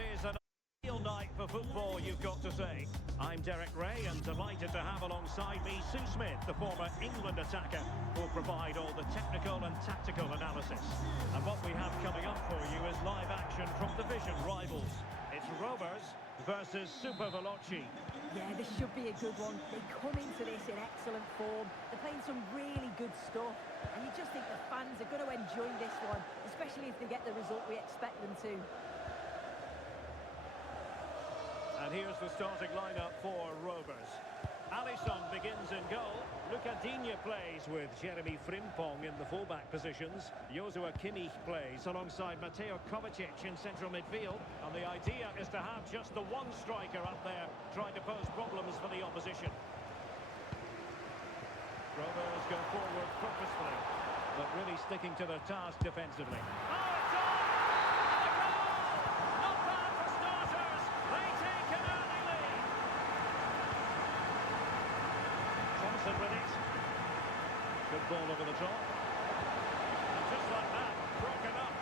is an ideal night for football, you've got to say. I'm Derek Ray and delighted to have alongside me Sue Smith, the former England attacker, who will provide all the technical and tactical analysis. And what we have coming up for you is live action from division rivals. It's Rovers versus Super Veloci. Yeah, this should be a good one. They come into this in excellent form. They're playing some really good stuff. And you just think the fans are going to enjoy this one, especially if they get the result we expect them to. And here's the starting lineup for Rovers. Alisson begins in goal. Luka Digne plays with Jeremy Frimpong in the fullback positions. Joshua Kimmich plays alongside Mateo Kovacic in central midfield. And the idea is to have just the one striker up there trying to pose problems for the opposition. Rovers go forward purposefully, but really sticking to their task defensively. Oh, it's on! And a goal! Not bad for starters. They take an early lead. Thompson with it. Good ball over the top. And just like that, broken up.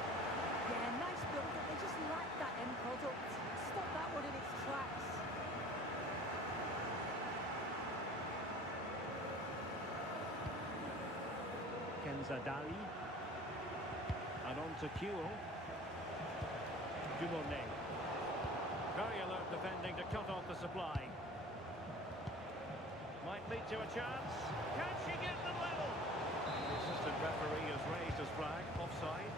Yeah, nice build-up. They just lack that end product. Stop that one in its tracks. Kenzadali. And on to Kuhl. Dumornay. Very alert defending to cut off the supply. Might lead to a chance. Can she get them level? The assistant referee has raised his flag. Offside.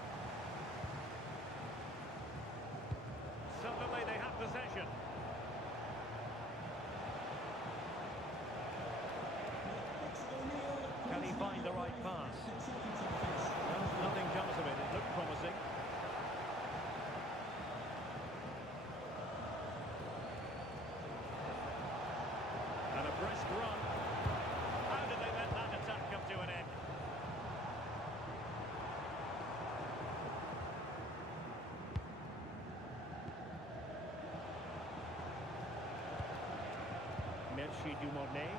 Suddenly they have possession. Can he find the right pass? Well, nothing comes of it. It looked promising. And a brisk run. How did they let that attack come to an end? Merci Dumornay.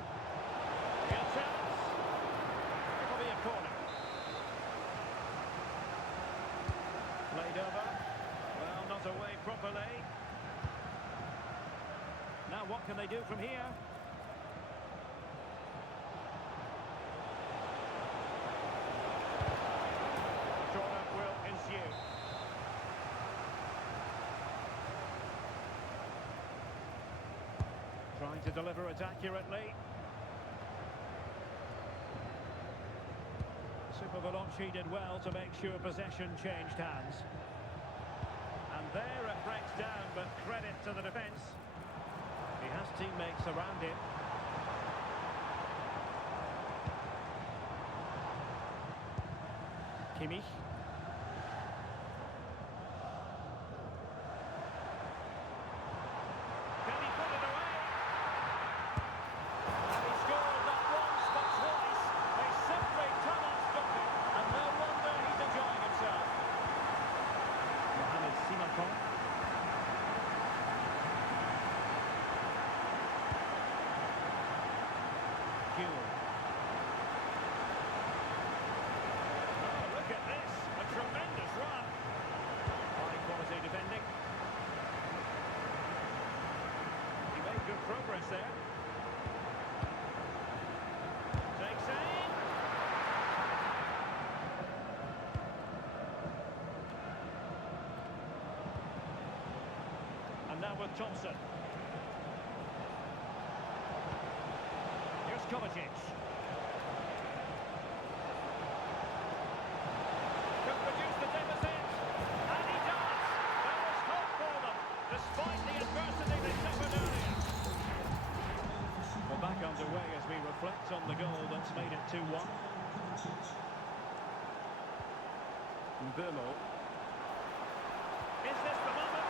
Real chance. It'll be a corner. Played over. Well, not away properly. Now what can they do from here? Drawn-up will ensue. Trying to deliver it accurately. Super Veloci did well to make sure possession changed hands. And there it breaks down, but credit to the defence. He has teammates around him. Kimmich. Can he put it away? And he scored not once but twice. They simply cannot stop him. And no wonder he's enjoying himself. Mohamed Simakon. Kuhl. Oh, look at this. A tremendous run. High quality defending. He made good progress there. Takes aim. And now with Thompson. Here's Kovacic. Could produce the deficit. And he does. There was hope for them, despite the adversity they suffered earlier. We're back underway as we reflect on the goal that's made it 2-1. Mbeumo. Is this the moment?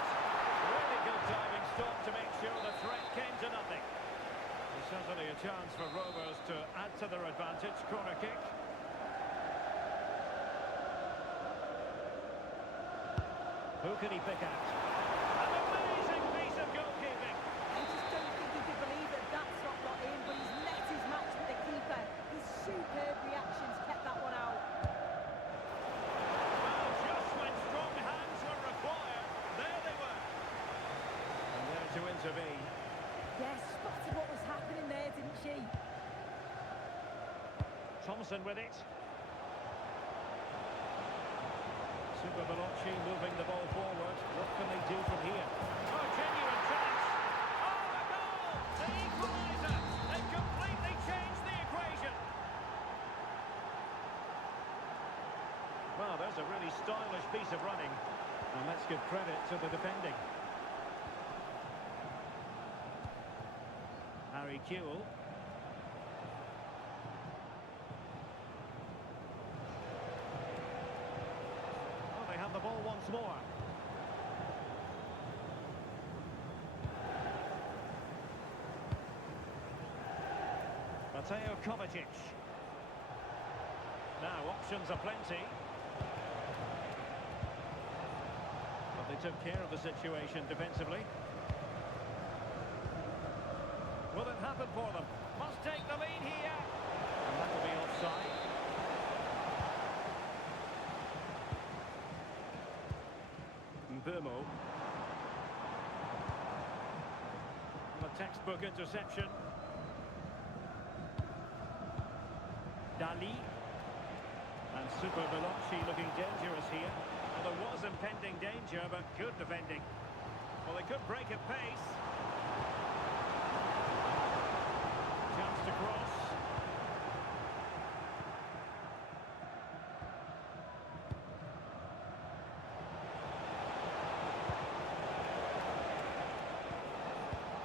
Really good diving stop to make sure the threat came to nothing. There's certainly a chance for Rovers to add to their advantage. Corner kick. Who can he pick out? An amazing piece of goalkeeping. I just don't think he could believe that that's not got in, but he's met his match with the keeper. His superb reactions kept that one out. Well, just when strong hands were required, there they were. intervene. Yes, spotted what was happening there, didn't she? Thompson with it. Super Veloci moving the ball forward. What can they do from here? Oh, genuine chance. Oh, a goal! The equaliser. They completely changed the equation. Well, there's a really stylish piece of running. And let's give credit to the defending. Harry Kewell. Oh, they have the ball once more. Mateo Kovacic. Now, options are plenty. But they took care of the situation defensively. Will it happen for them? Must take the lead here. And that will be offside. Mbumo. A textbook interception. Dali. And Super Veloci looking dangerous here. Well, there was impending danger, but good defending. Well, they could break at pace. Chance to cross.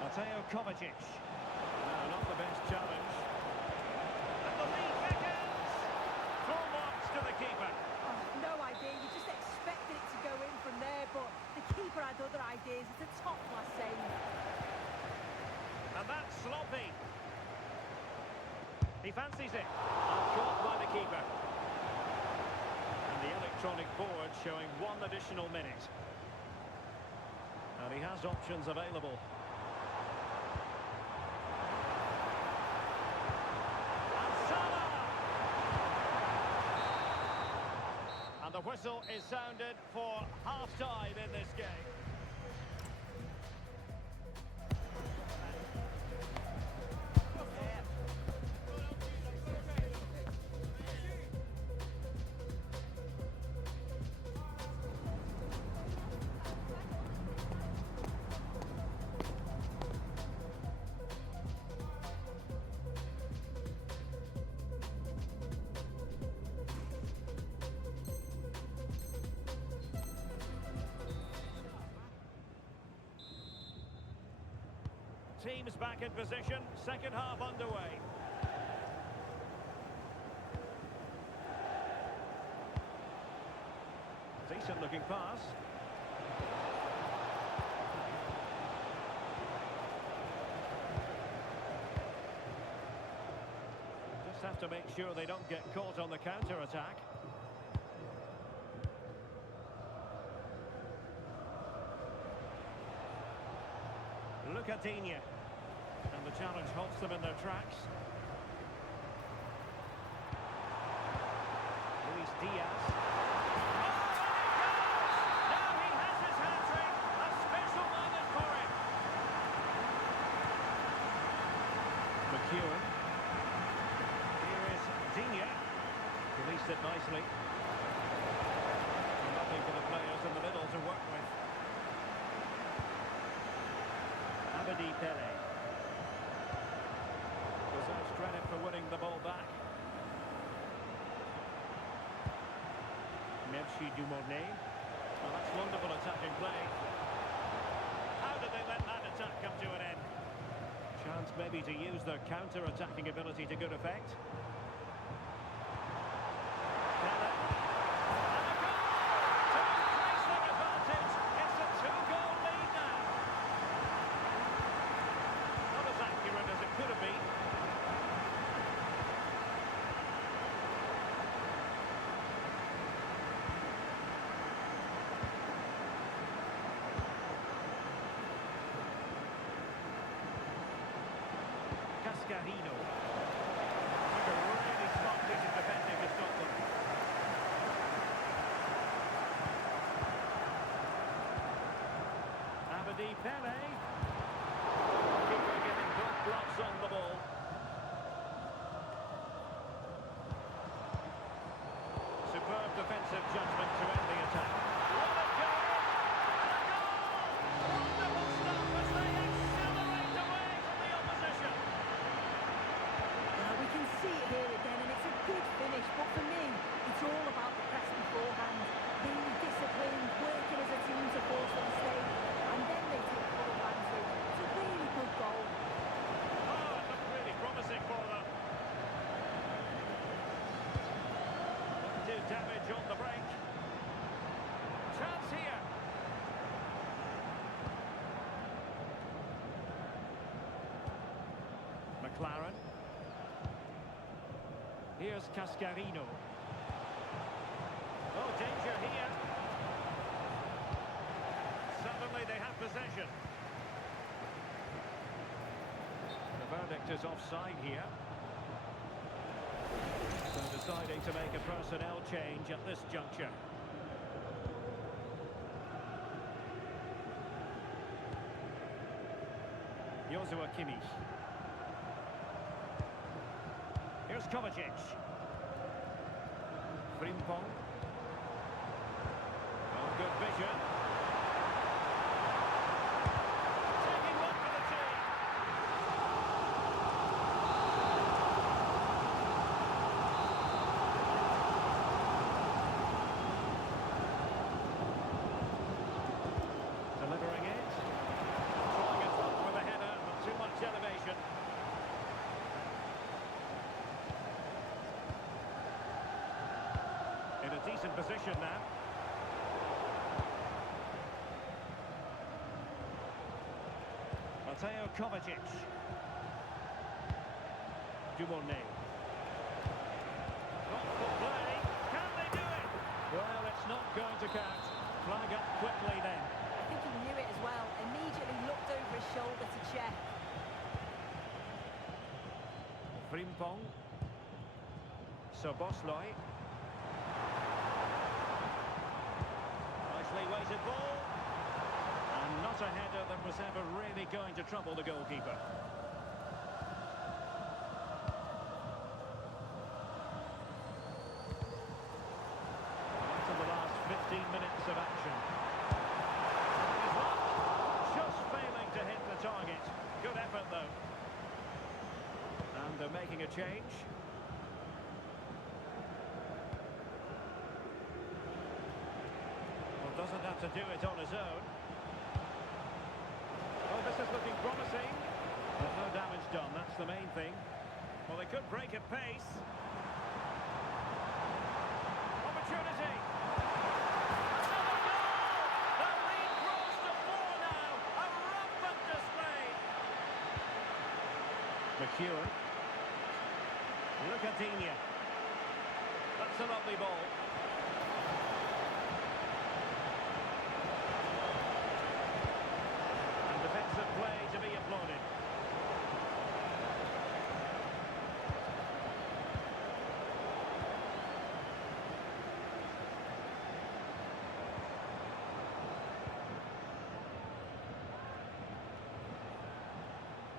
Mateo Kovacic. No, not the best challenge. And the lead beckons. Full marks to the keeper. Oh, no idea. You just expected it to go in from there, but the keeper had other ideas. It's a top-class save. And that's sloppy. He fancies it. And caught by the keeper. And the electronic board showing one additional minute. And he has options available. And Salah! And the whistle is sounded for half-time in this game. Teams back in position, second half underway. Decent looking pass. Just have to make sure they don't get caught on the counter-attack. Lucadinha. And the challenge halts them in their tracks. Luis Diaz. Oh, and it goes! Now he has his hat-trick. A special moment for him. McEwen. Here is Digne. Released it nicely. And nothing for the players in the middle to work with. Abedi Pele. Deserves credit for winning the ball back. Merci Dumornay. Well, that's wonderful attacking play. How did they let that attack come to an end? Chance maybe to use their counter-attacking ability to good effect. Pele. And a goal! To increase their advantage. It's a two-goal lead now. Not as accurate as it could have been. Cascarino. Took a really smart piece of defending to stop them. Abedi Pele. stops on the ball. Superb defensive judgment to end the attack. Let it go in! And a goal! Wonderful stuff as they accelerate away from the opposition. Well, we can see it here again, and it's a good finish, but for me, it's all about the press beforehand. Being disciplined, working as a team to force the mistake, and then they take full advantage. It's a really good goal. Oh, it looked really promising for them. Do damage on the break. Chance here. McLaren. Here's Cascarino. Oh, danger here. Suddenly they have possession. The verdict is offside here. So deciding to make a personnel change at this juncture. Joshua Kimmich. Here's Kovacic. Frimpong. Oh, good vision. Taking one for the team. Delivering it. Trying it up with a header, but too much elevation. In a decent position now. Mateo Kovacic. Dumone. Not for play. Can they do it? Well, it's not going to count. Flag up quickly then. I think he knew it as well. Immediately looked over his shoulder to check. Frimpong. Soboslai. Nicely weighted ball. And not a header that was ever really going to trouble the goalkeeper. Into the last 15 minutes of action. His luck, just failing to hit the target. Good effort though. And they're making a change. Well, doesn't have to do it on his own. Oh, this is looking promising. There's no damage done, that's the main thing. Well, they could break at pace. Opportunity. Another goal! The lead grows to 4 now. A rampant display. McEwen. Look at Digne. That's a lovely ball. And defensive play to be applauded.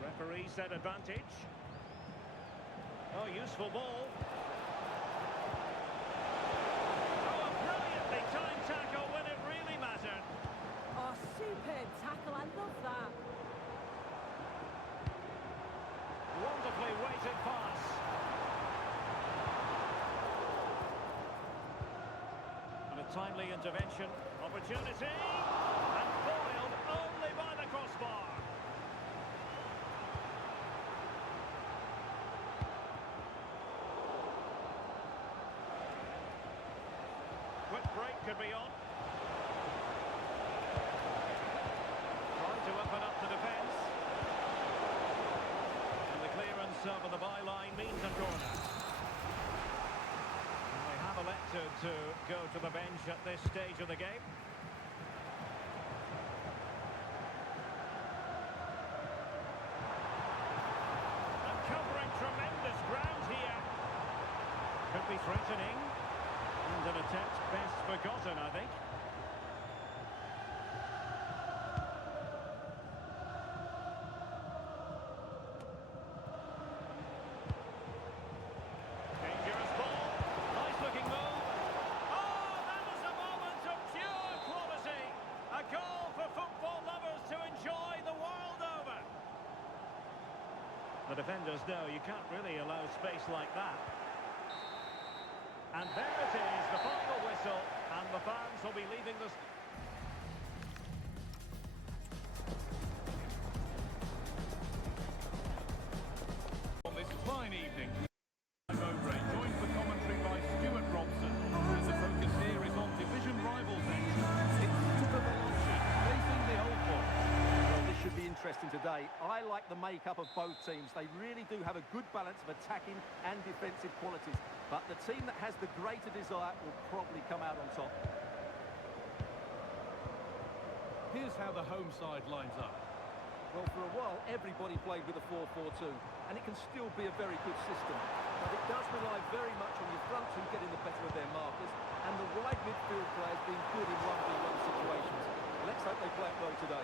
Referee said advantage. Oh, useful ball. Oh, a brilliantly timed tackle when it really mattered. Oh, superb tackle. I love that. Wonderfully weighted pass. And a timely intervention. Opportunity. And foiled only by the crossbar. Quick break could be on. Trying to open up the defence. And the clearance over the byline means a corner. And they have elected to go to the bench at this stage of the game. And covering tremendous ground here. Could be threatening. And an attempt best forgotten, I think. The defenders know you can't really allow space like that. And there it is, the final whistle, and the fans will be leaving this. On this fine evening, Mowbray joined for commentary by Stuart Robson, and the focus here is on division rivals action. It's to the Velocity, facing the Old Boys. Well, this should be interesting today. I like the makeup of both teams. They really do have a good balance of attacking and defensive qualities. But the team that has the greater desire will probably come out on top. Here's how the home side lines up. Well, for a while, everybody played with a 4-4-2, and it can still be a very good system. But it does rely very much on your front two getting the better of their markers, and the wide midfield players being good in 1v1 situations. Let's hope they play it well today.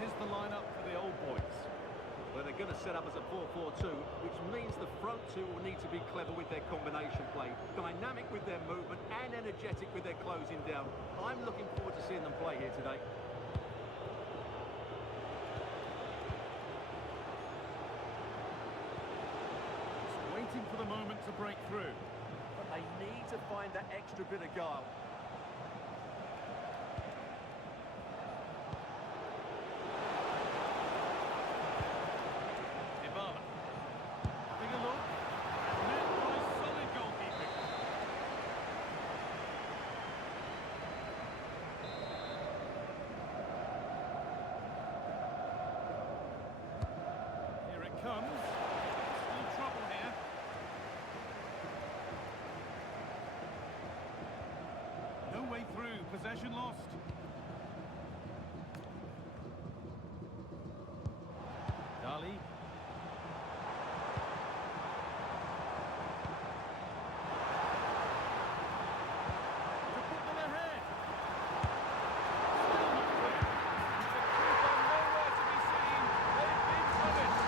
Here's the lineup for the Old Boys. Well, they're going to set up as a 4-4-2, which means the front two will need to be clever with their combination play, dynamic with their movement, and energetic with their closing down. I'm looking forward to seeing them play here today. Just waiting for the moment to break through. But they need to find that extra bit of guile. Comes. Still trouble here. No way through. Possession lost. Dali. To put them ahead. Still not clear. It's a keeper nowhere to be seen. They've been punished.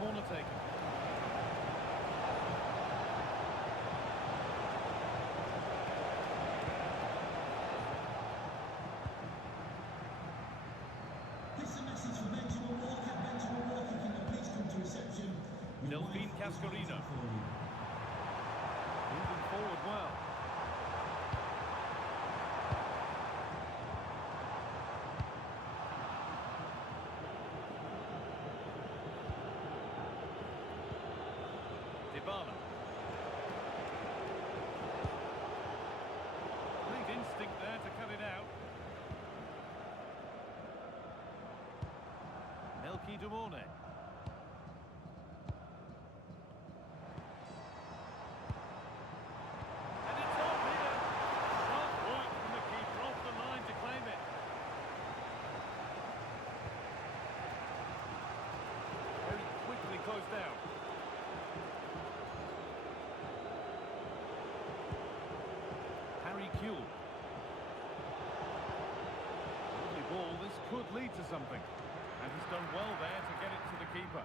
Corner taken. This is a message for Benjamin Walker. Benjamin Walker, can you please come to reception? Delphine Cascarino. Moving forward well. Dybala. Great instinct there to cut it out. Melky Dumorne. And it's on here. Sharp work from the keeper off the line to claim it. Very quickly closed out. Harry Kuehl. Lovely ball, this could lead to something. And he's done well there to get it to the keeper.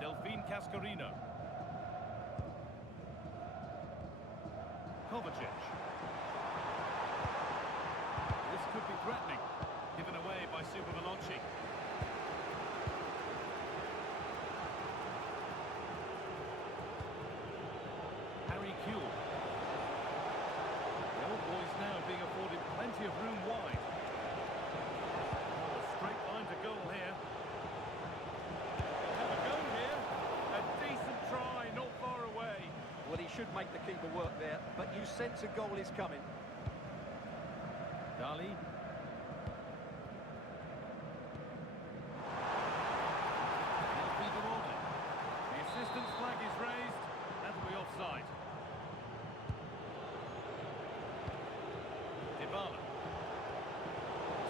Delphine Cascarino. Kovacic. This could be threatening. Given away by Super Veloci. Harry Kuehl. The Old Boys now being afforded plenty of room wide. Oh, a straight line to goal here. Have a go here. A decent try, not far away. Well, he should make the keeper work there, but you sense a goal is coming. Dali. The assistant's flag is raised. That'll be offside. Dybala.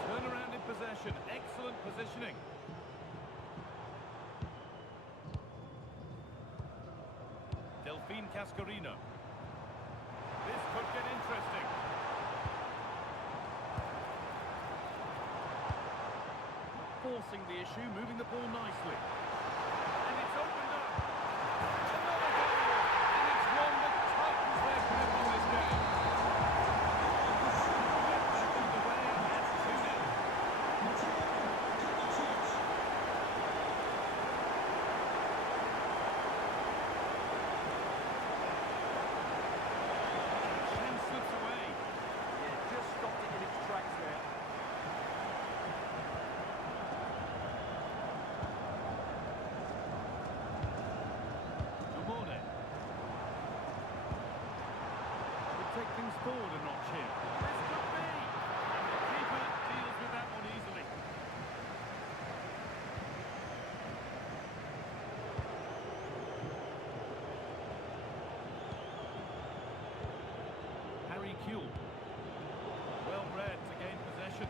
Turn around in possession. Excellent positioning. Cascarino. This could get interesting. Not forcing the issue, moving the ball nicely. And it's opened up. Another goal! And it's one that tightens their grip on this game. Back underway at 2-0. Chance slips away. Yeah, just stopped it in its tracks there. Amore. Could take things forward a notch here. This could be! And the keeper deals with that one easily. Harry Kuehl. Well read to gain possession.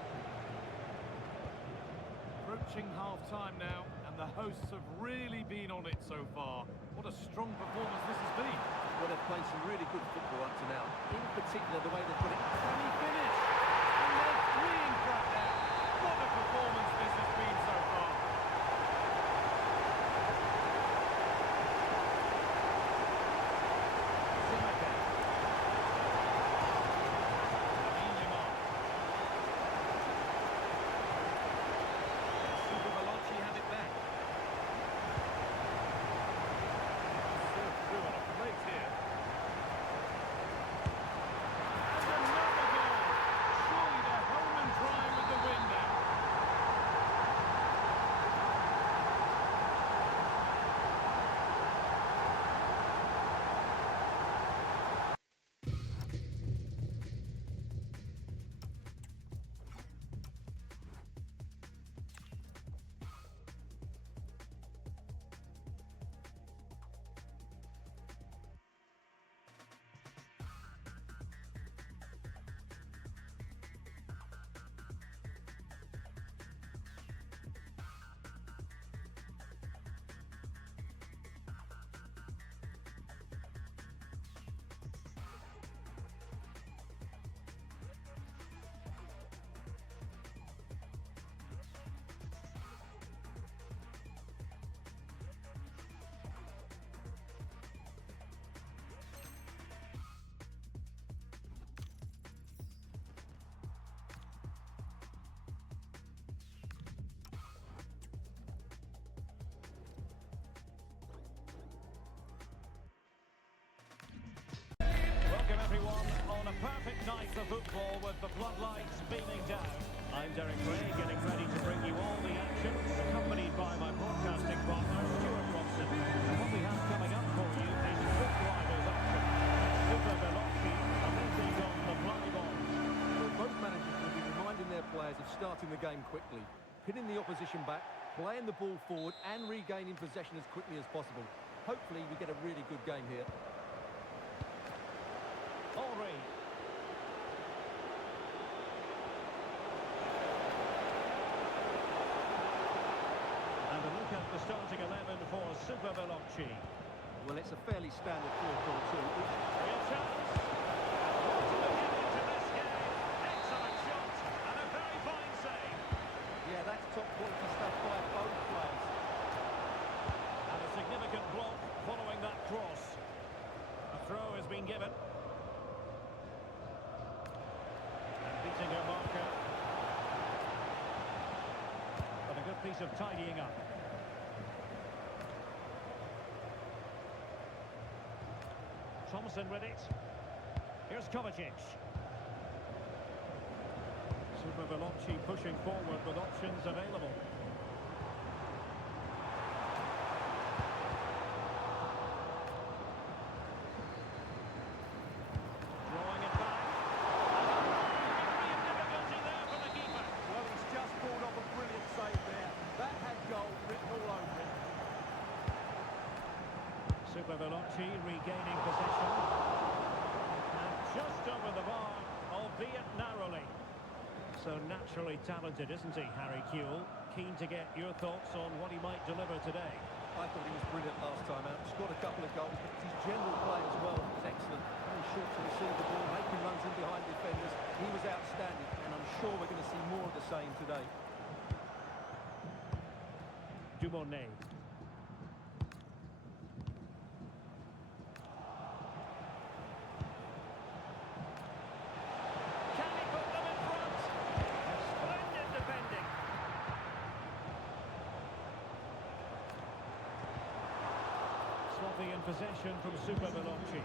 Approaching half-time now, and the hosts have really been on it so far. What a strong performance this has been. Well, they've played some really good football up to now. In particular, the way they put it. Can he finish? And they're freeing front now. What a performance this has been so far. Zimmerman. Lamine Yamal. Super Veloci had it back. Served through on a plate here. And another goal. Surely they're home and dry with the win now. Welcome everyone on a perfect night of football with the floodlights beaming down. I'm Derek Ray, getting ready to bring you all the action, accompanied by my broadcasting partner, Stuart Robson. And what we have coming up for you is Foot Riders action. Super Veloci, and this is on the fly ball. Well, both managers will be reminding their players of starting the game quickly, pinning the opposition back, playing the ball forward and regaining possession as quickly as possible. Hopefully we get a really good game here. Henry. And a look at the starting 11 for Super Veloci. Well, it's a fairly standard 4-4-2. Real chance. What to look into this game. Excellent shot and a very fine save. Yeah, that's top quality stuff by both players. And a significant block following that cross. A throw has been given. And beating her marker. But a good piece of tidying up. Thompson with it. Here's Kovacic. Super Veloci pushing forward with options available. Drawing it back. And a difficulty there for the keeper. Well, he's just pulled off a brilliant save there. That had goal written all over it. Super Veloci regaining possession. And just over the bar, albeit narrowly. So naturally talented, isn't he, Harry Kuehl? Keen to get your thoughts on what he might deliver today. I thought he was brilliant last time out. Scored a couple of goals, but his general play as well was excellent. Very short to receive the ball, making runs in behind defenders. He was outstanding, and I'm sure we're going to see more of the same today. Dumonnet. Can he put them in front? Splendid defending. Sloppy in possession from Super Veloci.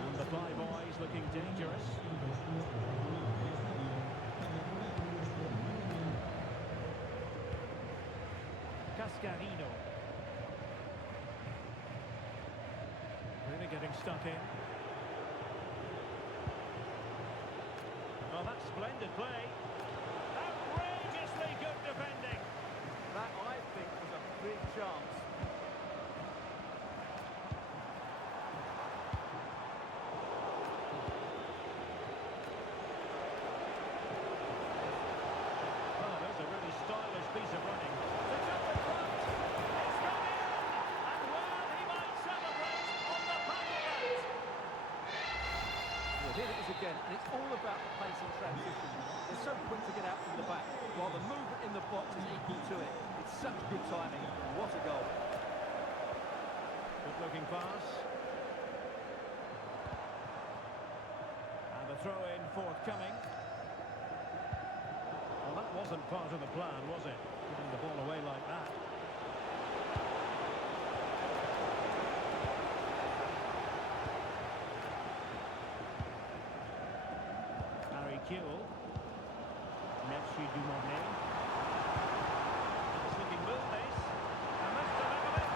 And the Flyboys looking dangerous. Cascarino. Really getting stuck in. Well, that's splendid play. Outrageously good defending. That, I think, was a big chance. Oh, there's a really stylish piece of running. It's up in front. It's gone in. And well, he might celebrate on the back of that. Well, here it is again, and it's all about the pace and transition. They're so quick to get out from the back, while the movement in the box is equal to it. It's such good timing. What a goal. Good looking pass. And the throw in forthcoming. Well, that wasn't part of the plan, was it? Giving the ball away like that. Harry Kewell. Merci Dumonnet. Nice looking move this. And that's the level it.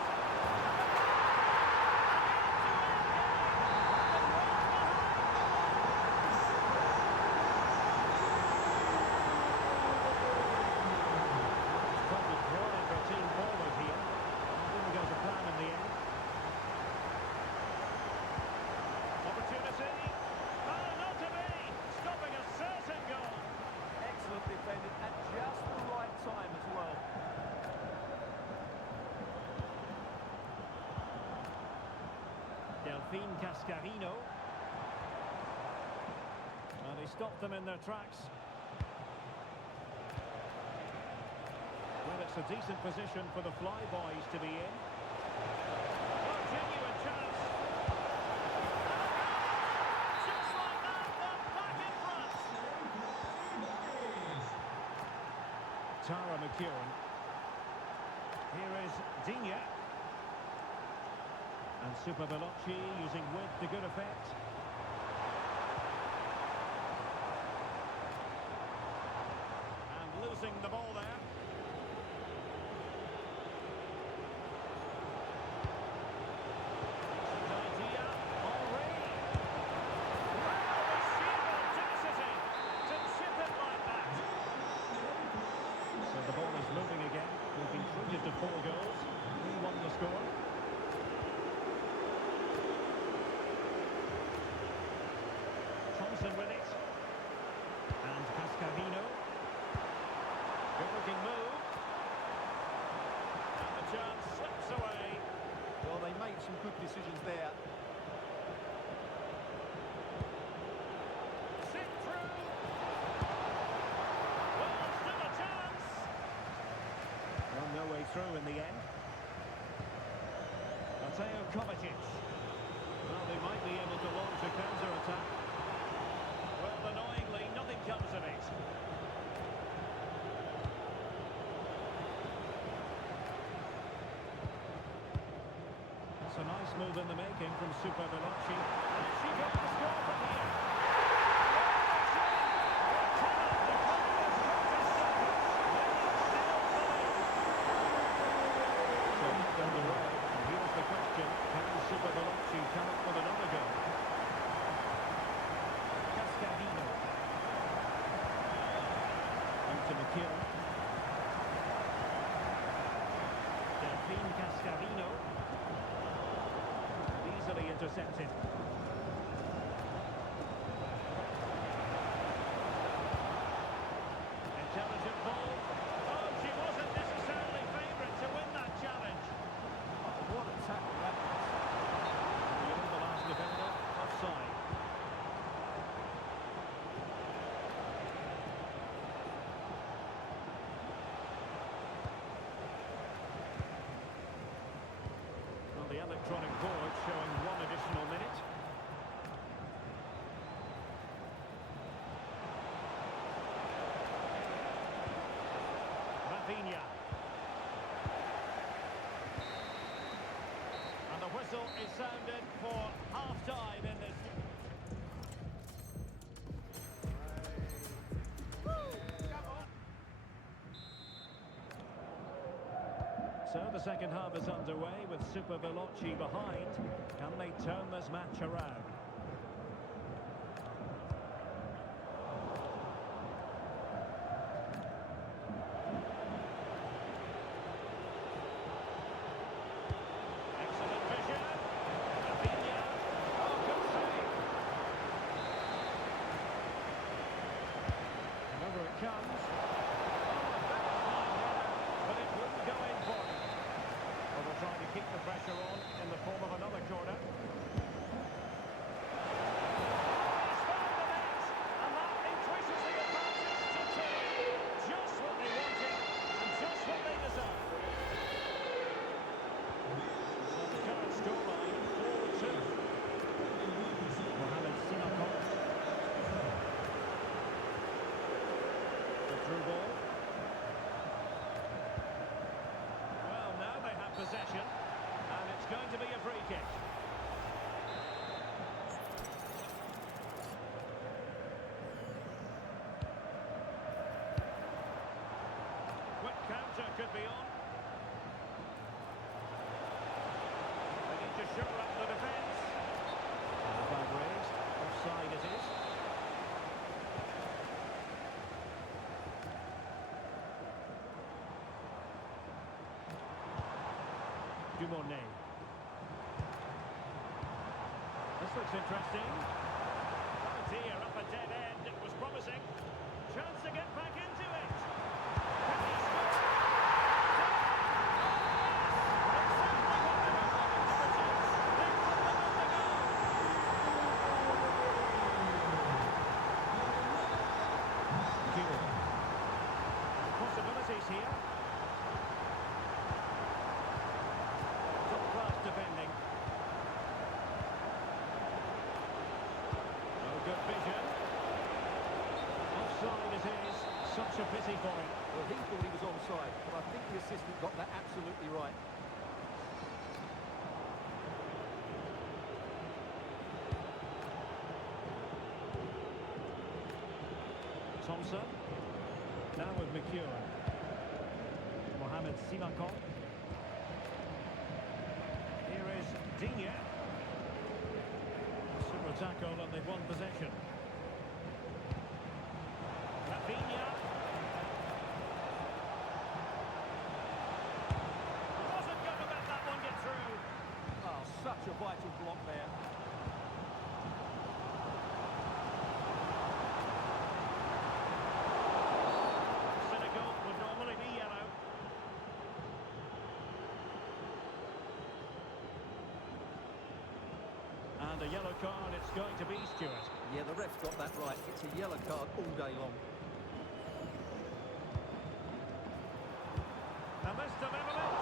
Probably drawing their team forward here. Didn't go to plan in the end. Opportunity. Oh, not to be. Stopping a certain goal. Excellent defended at just the right time as well. Delphine Cascarino. And he stopped them in their tracks. Well, it's a decent position for the Flyboys to be in. Oh, genuine chance. Just like that, they're back in front. Tara McEwen. Here is Digne. And Super Veloci using width to good effect. And losing the ball there. Idea, Henry. Wow, the sheer audacity to chip it like that. So the ball is moving again. We've been treated to 4 goals. 3-1 the score. With it. And Cascarino. Good looking move. And the chance slips away. Well, they made some good decisions there. Sit through. Well, still a chance. Well, no way through in the end. Mateo Kovacic. Well, they might be able to launch a counter-attack. Well, annoyingly, nothing comes of it. It's a nice move in the making from Super Veloci. And she got the score from here. So, on the road, and here's the question, can Super Veloci come up with another goal? Cascarino. Into McEwen. Delphine Cascarino. Easily intercepted. Intelligent ball. Oh, she wasn't necessarily favourite to win that challenge. electronic board showing one additional minute. Rafinha. And the whistle is sounded for half-time in this. So the second half is underway with Super Veloci behind. Can they turn this match around? Excellent vision. Rafinha. Oh, good save. And over it comes. But it wouldn't go in for him. Well, they're trying to keep the pressure on in the form of another corner. He's found the net, and that increases the advantage to two. Just what they wanted, and just what they deserve. So the current scoreline, 4-2. Mohamed Sinakon. The through ball. Possession, and it's going to be a free kick. Quick counter could be on. They need to shore up the defence. Flag raised, offside it is. Dumornay. This looks interesting. Oh dear, up a dead end. It was promising. Chance to get back into it. Can he score? Possibilities here. Top-class defending. No good vision. Offside it is. Such a pity for him. Well, he thought he was onside, but I think the assistant got that absolutely right. Thompson. Now with McEwen. Mohamed Sinakon. Here is Digne. Super tackle and they've won possession. Rafinha. Wasn't going to let that one get through. Oh, such a vital block there. Senegal would normally be yellow. And a yellow card it's going to be, Stuart. Yeah, the ref's got that right. It's a yellow card all day long. And this delivers it.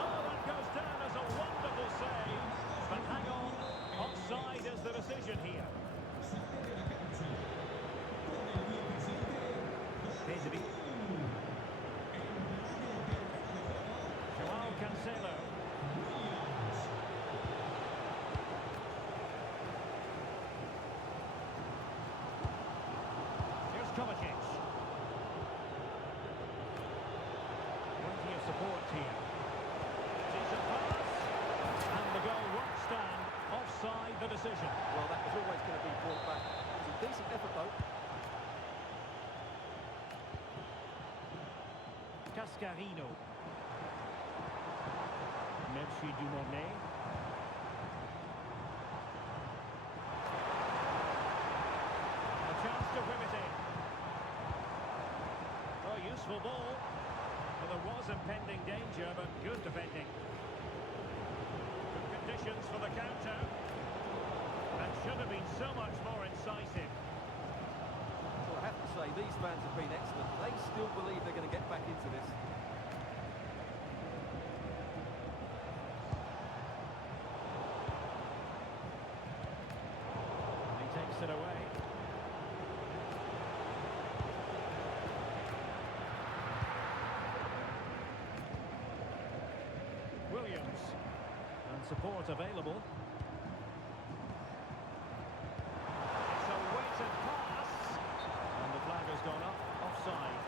Oh, that goes down as a wonderful save. But hang on, offside is the decision here. Pedri. Joao Cancelo. Here's Kovacic. Plenty of support here. Decent pass. And the goal won't stand. Offside the decision. Well, that was always going to be brought back. It was a decent effort, though. Cascarino. Merci Dumornay. A chance to whip it in. Oh, useful ball. Well, there was impending danger, but good defending. Good conditions for the counter. And should have been so much more incisive. Well, I have to say, these fans have been excellent. They still believe they're going to get back into this. And support available. It's a weighted pass. And the flag has gone up, offside.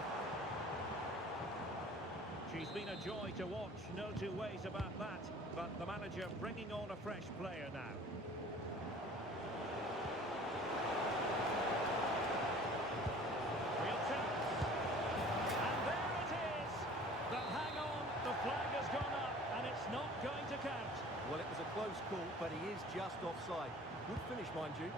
She's been a joy to watch, no two ways about that. But the manager bringing on a fresh player now. Real chance. And there it is. But hang on, the flag has gone up and it's not going to count. Well, it was a close call, but he is just offside. Good finish, mind you.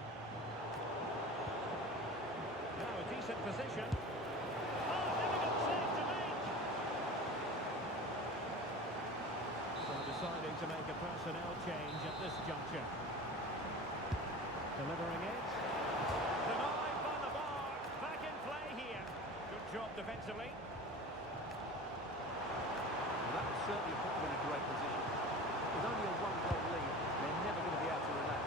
Now a decent position. Oh, difficult save to make. So deciding to make a personnel change at this juncture. Delivering it. Denied by the bar. Back in play here. Good job defensively. Well, that was certainly put them in a great position. With only a one-goal lead, they're never going to be able to relax.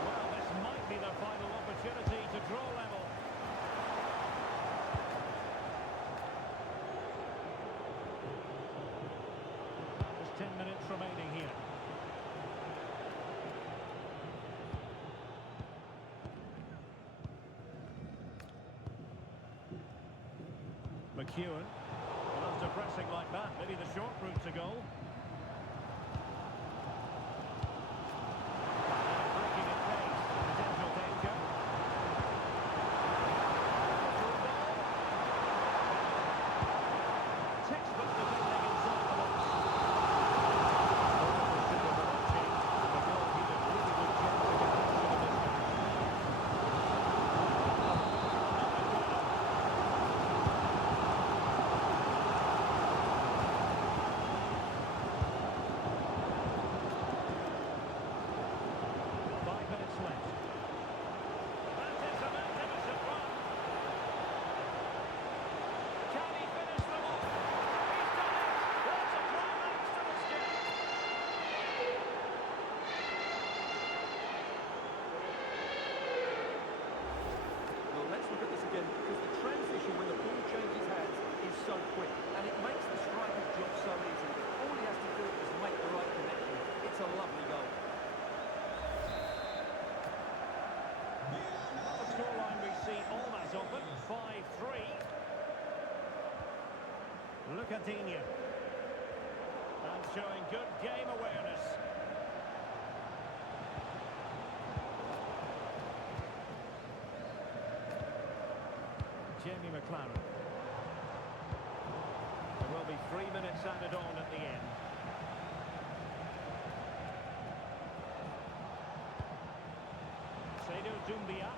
Well, this might be their final opportunity to draw level. Just 10 minutes remaining here. McEwen. Well, after pressing like that, maybe the short route to goal. Breaking at pace, potential danger. Through ball. Textbook defending inside the box. The goal he did a really good job to get back to the business. Because the transition when the ball changes hands is so quick, and it makes the striker's job so easy. All he has to do is make the right connection. It's a lovely goal. The scoreline we see all as often, 5-3. Look at Digne. And showing good game awareness. Jamie McLaren. There will be 3 minutes added on at the end. Seydou Doumbia.